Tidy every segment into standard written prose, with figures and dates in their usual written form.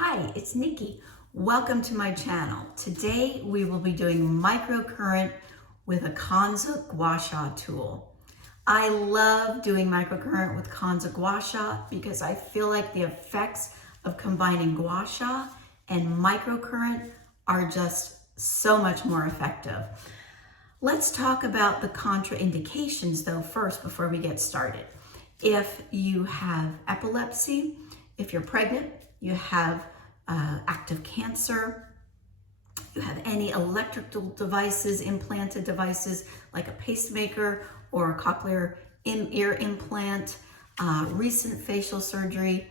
Hi, it's Nikki. Welcome to my channel. Today we will be doing microcurrent with a Kanza Gua Sha tool. I love doing microcurrent with Kanza Gua Sha because I feel like the effects of combining gua sha and microcurrent are just so much more effective. Let's talk about the contraindications though first before we get started. If you have epilepsy, if you're pregnant, you have active cancer, you have any electrical devices, implanted devices like a pacemaker or a cochlear ear implant, recent facial surgery,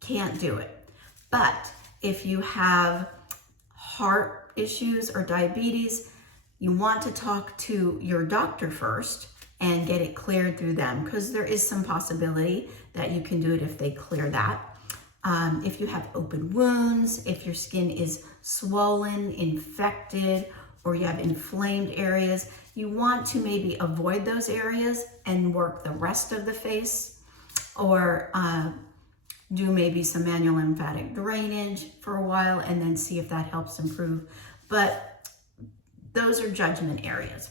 can't do it. But if you have heart issues or diabetes, you want to talk to your doctor first and get it cleared through them, because there is some possibility that you can do it if they clear that. If you have open wounds, if your skin is swollen, infected, or you have inflamed areas, you want to maybe avoid those areas and work the rest of the face, or do maybe some manual lymphatic drainage for a while and then see if that helps improve. But those are judgment areas.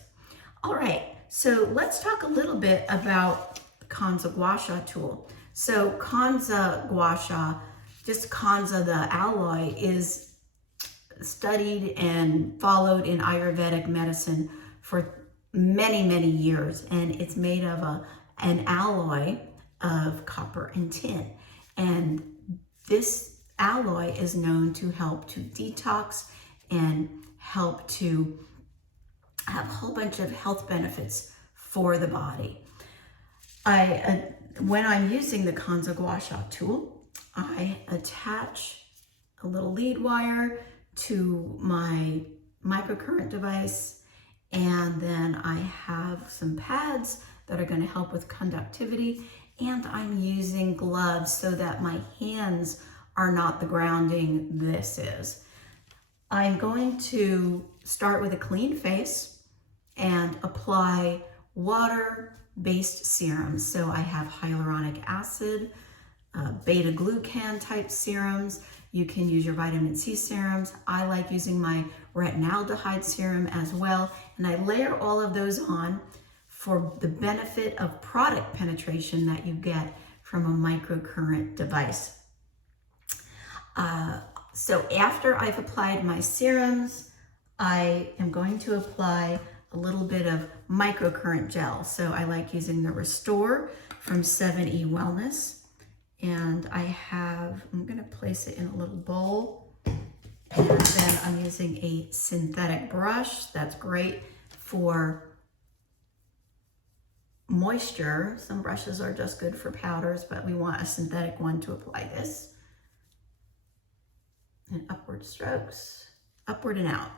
All right, so let's talk a little bit about Kanza Gua Sha tool. So Kanza Gua Sha, just Kanza, the alloy, is studied and followed in Ayurvedic medicine for many, many years. And it's made of an alloy of copper and tin. And this alloy is known to help to detox and help to have a whole bunch of health benefits for the body. When I'm using the Kanza Gua Sha tool, I attach a little lead wire to my microcurrent device, and then I have some pads that are going to help with conductivity, and I'm using gloves so that my hands are not the grounding this is. I'm going to start with a clean face and apply water-based serums. So I have hyaluronic acid, beta-glucan type serums. You can use your vitamin C serums. I like using my retinaldehyde serum as well. And I layer all of those on for the benefit of product penetration that you get from a microcurrent device. So after I've applied my serums, I am going to apply a little bit of microcurrent gel. So I like using the Restore from 7E Wellness. And I'm gonna place it in a little bowl. And then I'm using a synthetic brush. That's great for moisture. Some brushes are just good for powders, but we want a synthetic one to apply this. And upward strokes, upward and out.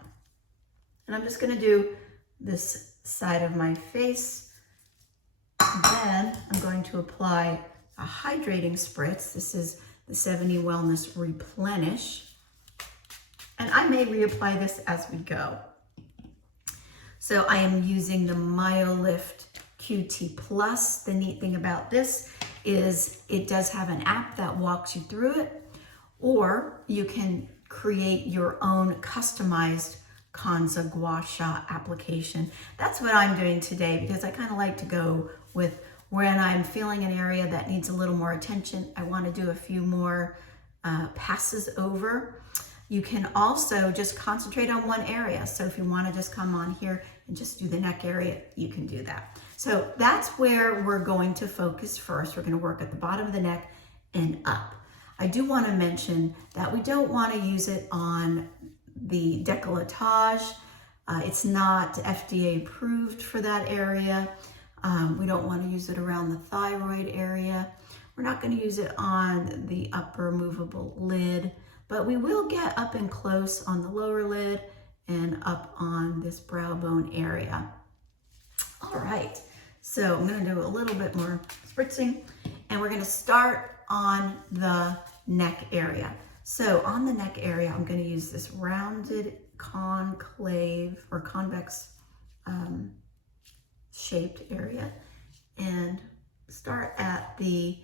And I'm just gonna do this side of my face. Then I'm going to apply a hydrating spritz. This is the 7E Wellness Replenish. And I may reapply this as we go. So I am using the MyoLift QT Plus. The neat thing about this is it does have an app that walks you through it, or you can create your own customized Kanza Gua Sha application. That's what I'm doing today, because I kind of like to go with when I'm feeling an area that needs a little more attention. I want to do a few more passes over. You can also just concentrate on one area. So if you want to just come on here and just do the neck area, you can do that. So that's where we're going to focus first. We're going to work at the bottom of the neck and up. I do want to mention that we don't want to use it on the décolletage. It's not FDA approved for that area. We don't want to use it around the thyroid area. We're not going to use it on the upper movable lid, but we will get up and close on the lower lid and up on this brow bone area. All right, so I'm going to do a little bit more spritzing, and we're going to start on the neck area. So on the neck area, I'm going to use this rounded concave or convex shaped area, and start at the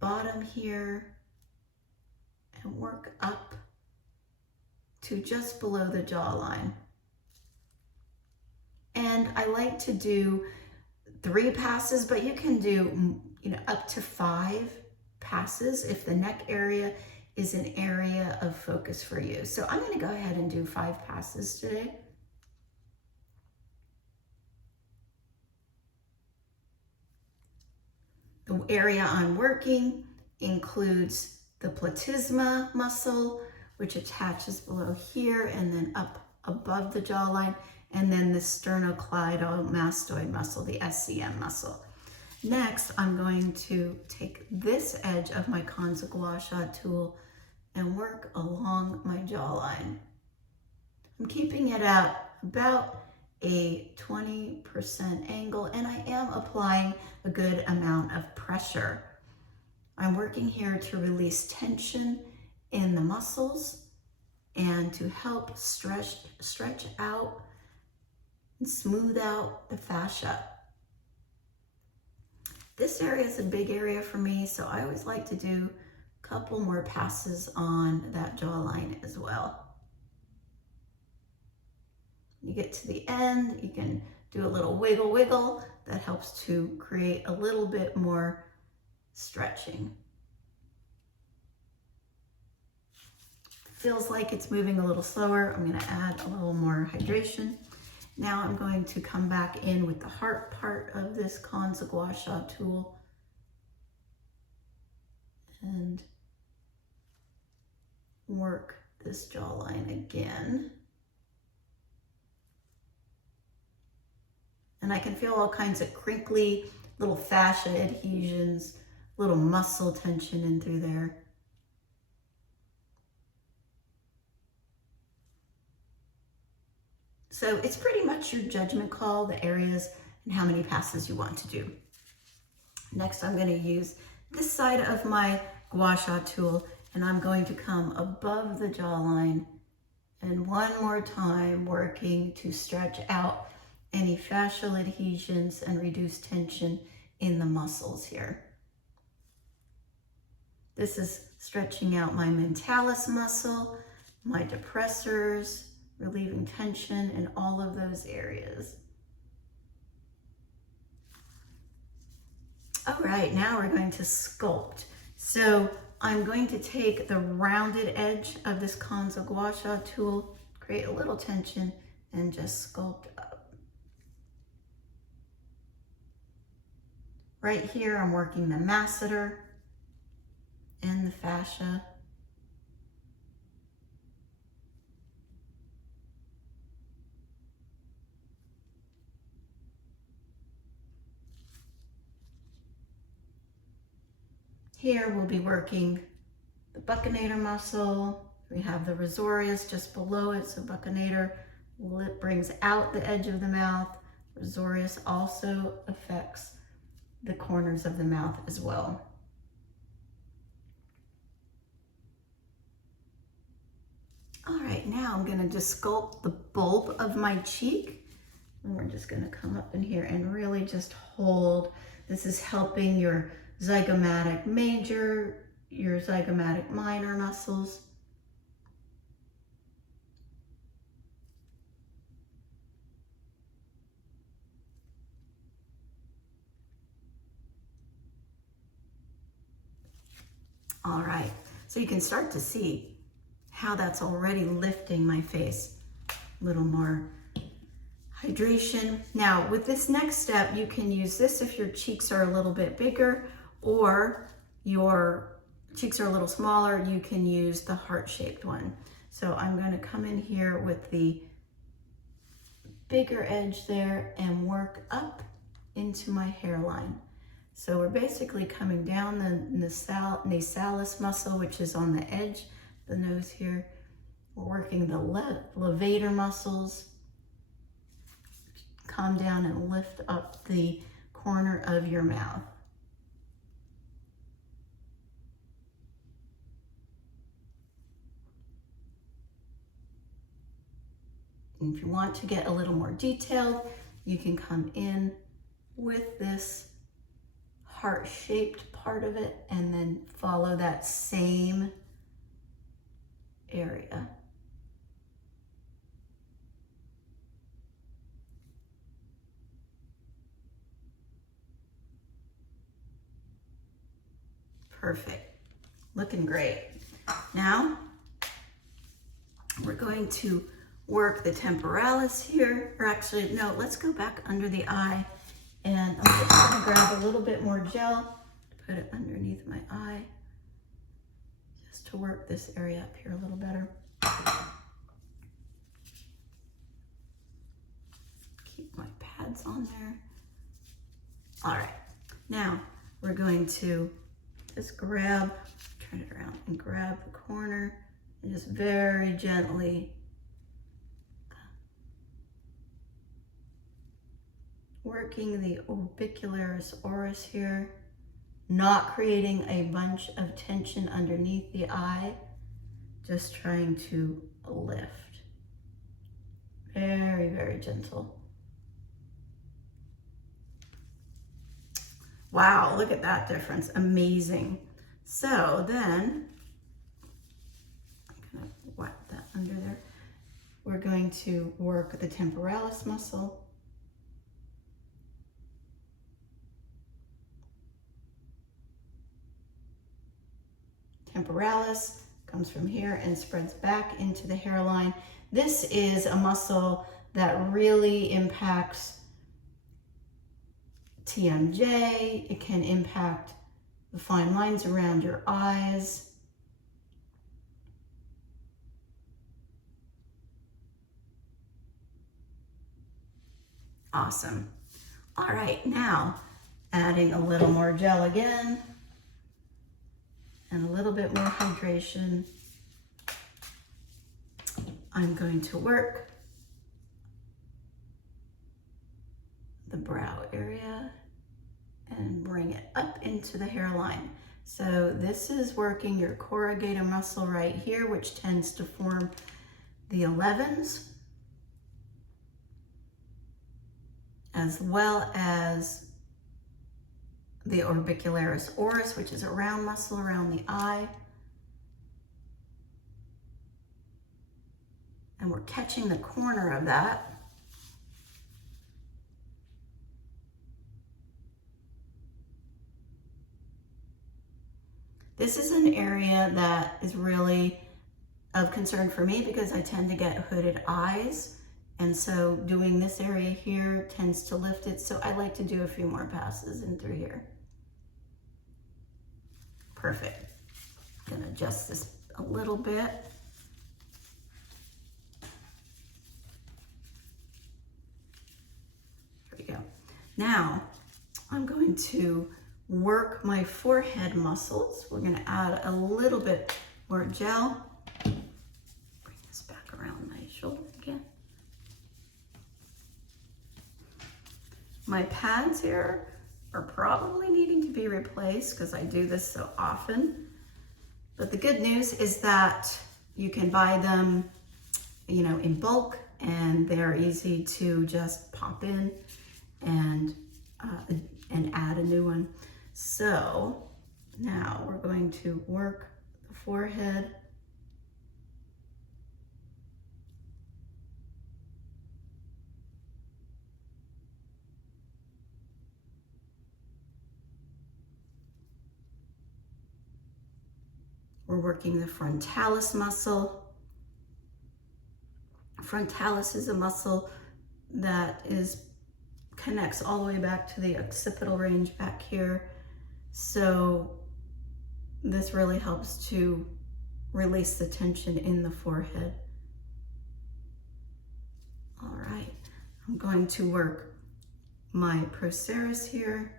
bottom here and work up to just below the jawline. And I like to do 3 passes, but you can do, up to 5 passes if the neck area is an area of focus for you. So I'm going to go ahead and do 5 passes today. The area I'm working includes the platysma muscle, which attaches below here and then up above the jawline, and then the sternocleidomastoid muscle, the SCM muscle. Next, I'm going to take this edge of my Kanza Gua Sha tool and work along my jawline. I'm keeping it at about a 20% angle, and I am applying a good amount of pressure. I'm working here to release tension in the muscles and to help stretch out and smooth out the fascia. This area is a big area for me, so I always like to do a couple more passes on that jawline as well. You get to the end, you can do a little wiggle wiggle. That helps to create a little bit more stretching. Feels like it's moving a little slower. I'm going to add a little more hydration. Now I'm going to come back in with the heart part of this Kanza Gua Sha tool and work this jawline again. And I can feel all kinds of crinkly little fascia adhesions, little muscle tension in through there. So it's pretty much your judgment call, the areas and how many passes you want to do. Next, I'm going to use this side of my Gua Sha tool, and I'm going to come above the jawline and one more time working to stretch out any fascial adhesions and reduce tension in the muscles here. This is stretching out my mentalis muscle, my depressors, relieving tension in all of those areas. All right, now we're going to sculpt. So I'm going to take the rounded edge of this Kanza Gua Sha tool, create a little tension, and just sculpt up. Right here, I'm working the masseter and the fascia. Here we'll be working the buccinator muscle. We have the risorius just below it, so buccinator brings out the edge of the mouth. Risorius also affects the corners of the mouth as well. All right, now I'm gonna just sculpt the bulb of my cheek. And we're just gonna come up in here and really just hold. This is helping your zygomatic major, your zygomatic minor muscles. All right, so you can start to see how that's already lifting my face. A little more hydration. Now, with this next step, you can use this if your cheeks are a little bit bigger or your cheeks are a little smaller, you can use the heart-shaped one. So I'm going to come in here with the bigger edge there and work up into my hairline. So we're basically coming down the nasalis muscle, which is on the edge of the nose here. We're working the levator muscles. Come down and lift up the corner of your mouth. And if you want to get a little more detailed, you can come in with this heart-shaped part of it and then follow that same area. Perfect. Looking great. Now, we're going to work the temporalis here, or actually, no, let's go back under the eye, and I'm just gonna grab a little bit more gel, put it underneath my eye, just to work this area up here a little better. Keep my pads on there. All right, now we're going to just grab, turn it around and grab the corner and just very gently working the orbicularis oris here, not creating a bunch of tension underneath the eye, just trying to lift. Very, very gentle. Wow, look at that difference. Amazing. So then, I'm gonna wet that under there. We're going to work the temporalis muscle. Temporalis comes from here and spreads back into the hairline. This is a muscle that really impacts TMJ. It can impact the fine lines around your eyes. Awesome. All right, now adding a little more gel again and a little bit more hydration. I'm going to work the brow area and bring it up into the hairline. So this is working your corrugator muscle right here, which tends to form the 11s, as well as the orbicularis oris, which is a round muscle around the eye. And we're catching the corner of that. This is an area that is really of concern for me because I tend to get hooded eyes. And so doing this area here tends to lift it. So I like to do a few more passes in through here. Perfect. I'm gonna adjust this a little bit. There we go. Now I'm going to work my forehead muscles. We're gonna add a little bit more gel. Bring this back around my shoulder again. My pads here are probably needing to be replaced because I do this so often. But the good news is that you can buy them, you know, in bulk, and they're easy to just pop in and add a new one. So now we're going to work the forehead. We're working the frontalis muscle. Frontalis is a muscle that connects all the way back to the occipital range back here. So this really helps to release the tension in the forehead. All right, I'm going to work my procerus here.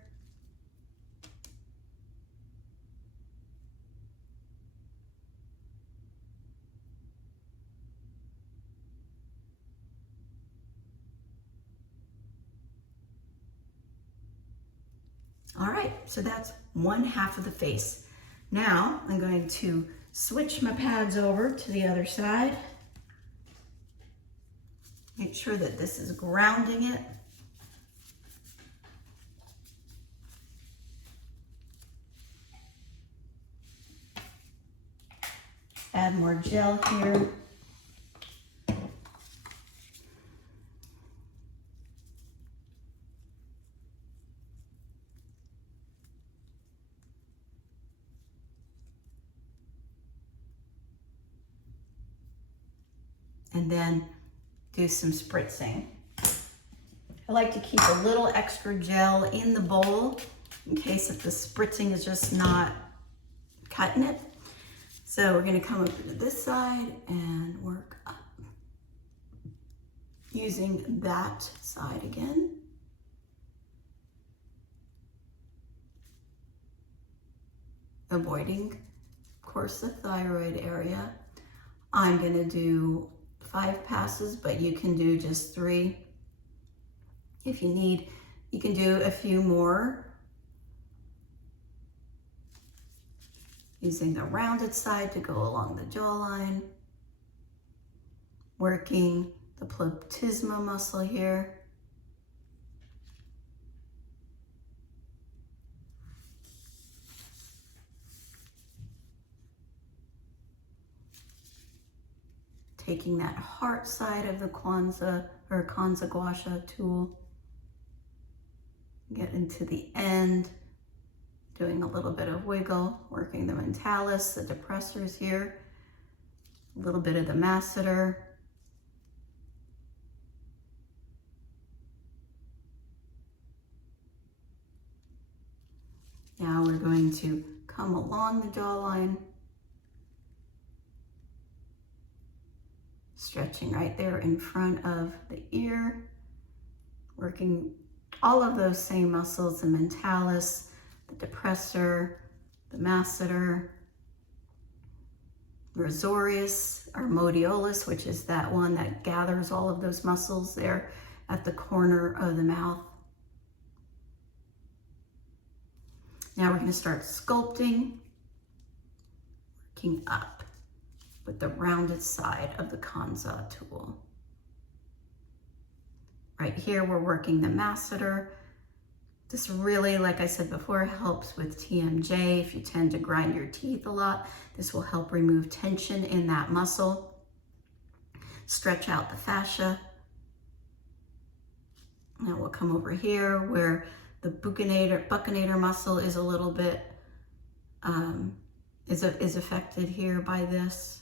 All right, so that's one half of the face. Now I'm going to switch my pads over to the other side. Make sure that this is grounding it. Add more gel here. And then do some spritzing. I like to keep a little extra gel in the bowl in case if the spritzing is just not cutting it. So we're going to come over to this side and work up. Using that side again. Avoiding, of course, the thyroid area. I'm going to do 5 passes, but you can do just 3. If you need, you can do a few more. Using the rounded side to go along the jawline. Working the platysma muscle here. Taking that heart side of the Kanza or Kanza Gua Sha tool. Get into the end. Doing a little bit of wiggle, working the mentalis, the depressors here, a little bit of the masseter. Now we're going to come along the jawline, stretching right there in front of the ear, working all of those same muscles, the mentalis, the depressor, the masseter, risorius, or modiolus, which is that one that gathers all of those muscles there at the corner of the mouth. Now we're going to start sculpting, working up with the rounded side of the Kanza tool. Right here, we're working the masseter. This really, like I said before, helps with TMJ. If you tend to grind your teeth a lot, this will help remove tension in that muscle. Stretch out the fascia. Now we'll come over here where the buccinator muscle is a little bit, is affected here by this.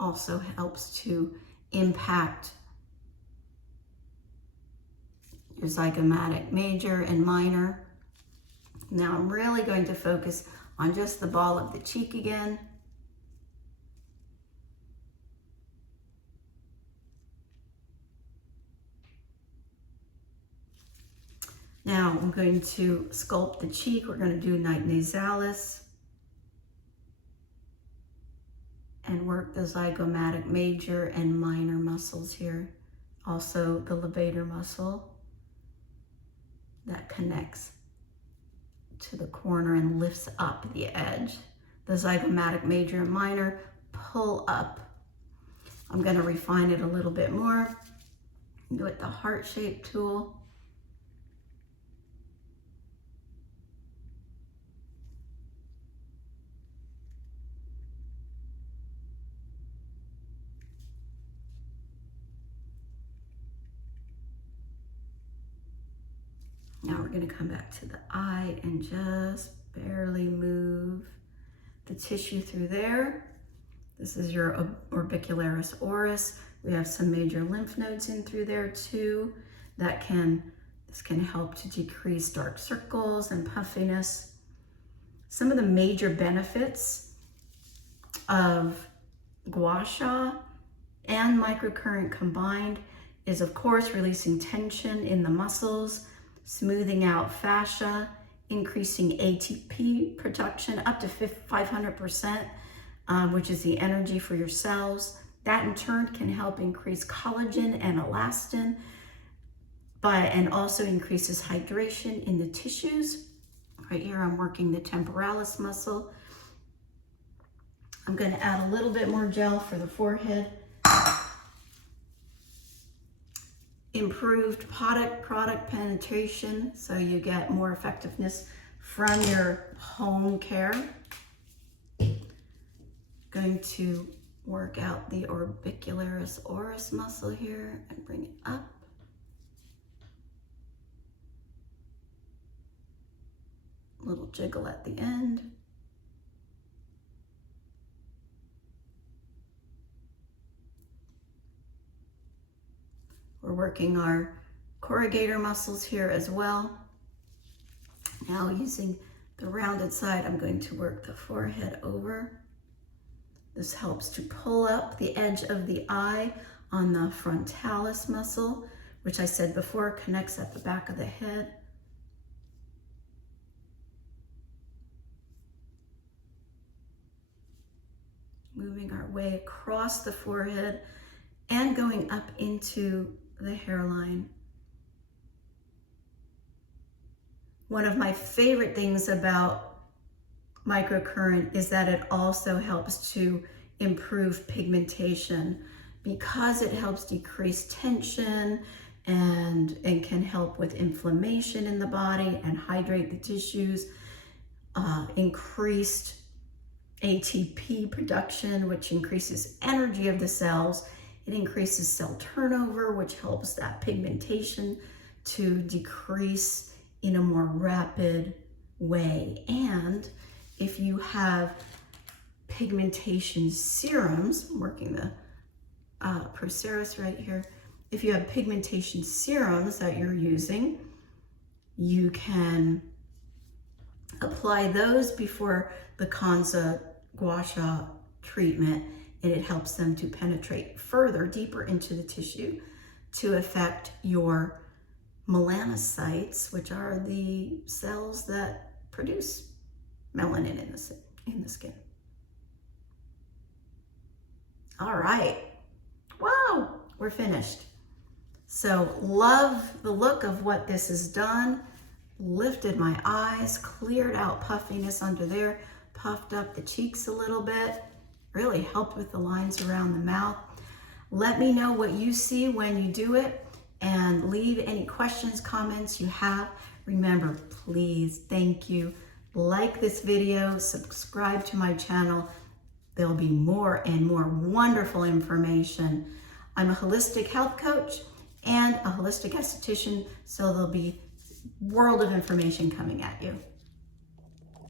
Also helps to impact your zygomatic major and minor. Now I'm really going to focus on just the ball of the cheek again. Now I'm going to sculpt the cheek. We're going to do nasalis and work the zygomatic major and minor muscles here. Also the levator muscle that connects to the corner and lifts up the edge. The zygomatic major and minor pull up. I'm going to refine it a little bit more. Do it the heart-shaped tool. Now we're going to come back to the eye and just barely move the tissue through there. This is your orbicularis oris. We have some major lymph nodes in through there too. This can help to decrease dark circles and puffiness. Some of the major benefits of gua sha and microcurrent combined is, of course, releasing tension in the muscles, smoothing out fascia, increasing ATP production up to 500%, which is the energy for your cells. That in turn can help increase collagen and elastin, and also increases hydration in the tissues. Right here, I'm working the temporalis muscle. I'm going to add a little bit more gel for the forehead. Improved product penetration, so you get more effectiveness from your home care. Going to work out the orbicularis oris muscle here and bring it up. Little jiggle at the end. We're working our corrugator muscles here as well. Now using the rounded side, I'm going to work the forehead over. This helps to pull up the edge of the eye on the frontalis muscle, which I said before connects at the back of the head. Moving our way across the forehead and going up into the hairline. One of my favorite things about microcurrent is that it also helps to improve pigmentation because it helps decrease tension and can help with inflammation in the body and hydrate the tissues, increased ATP production, which increases energy of the cells. It increases cell turnover, which helps that pigmentation to decrease in a more rapid way. And if you have pigmentation serums, I'm working the Proceris right here. If you have pigmentation serums that you're using, you can apply those before the Kanza Gua Sha treatment, and it helps them to penetrate further, deeper into the tissue to affect your melanocytes, which are the cells that produce melanin in the skin. All right, wow, we're finished. So love the look of what this has done. Lifted my eyes, cleared out puffiness under there, puffed up the cheeks a little bit, really helped with the lines around the mouth. Let me know what you see when you do it and leave any questions, comments you have. Remember, please, thank you, like this video, subscribe to my channel. There'll be more and more wonderful information. I'm a holistic health coach and a holistic esthetician, so there'll be world of information coming at you.